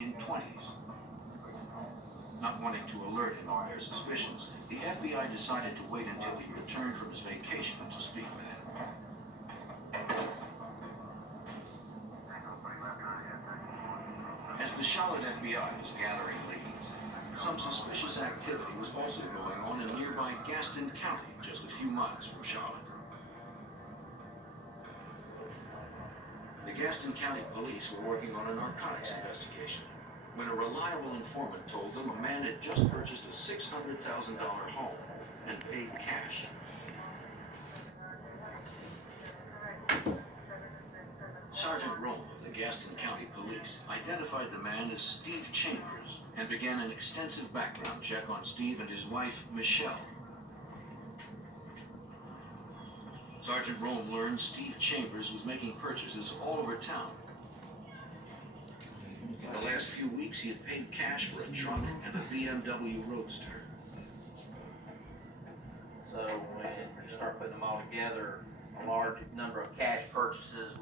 in 20s. Not wanting to alert him of their suspicions, the FBI decided to wait until he returned from his vacation to speak with him. As the Charlotte FBI was gathering leads, some suspicious activity was also going on in nearby Gaston County, just a few miles from Charlotte. The Gaston County police were working on a narcotics investigation when a reliable informant told them a man had just purchased a $600,000 home and paid cash. Sergeant Rome of the Gaston County Police identified the man as Steve Chambers and began an extensive background check on Steve and his wife, Michelle. Sergeant Rome learned Steve Chambers was making purchases all over town. In the last few weeks, he had paid cash for a truck and a BMW Roadster. So when you start putting them all together, a large number of cash purchases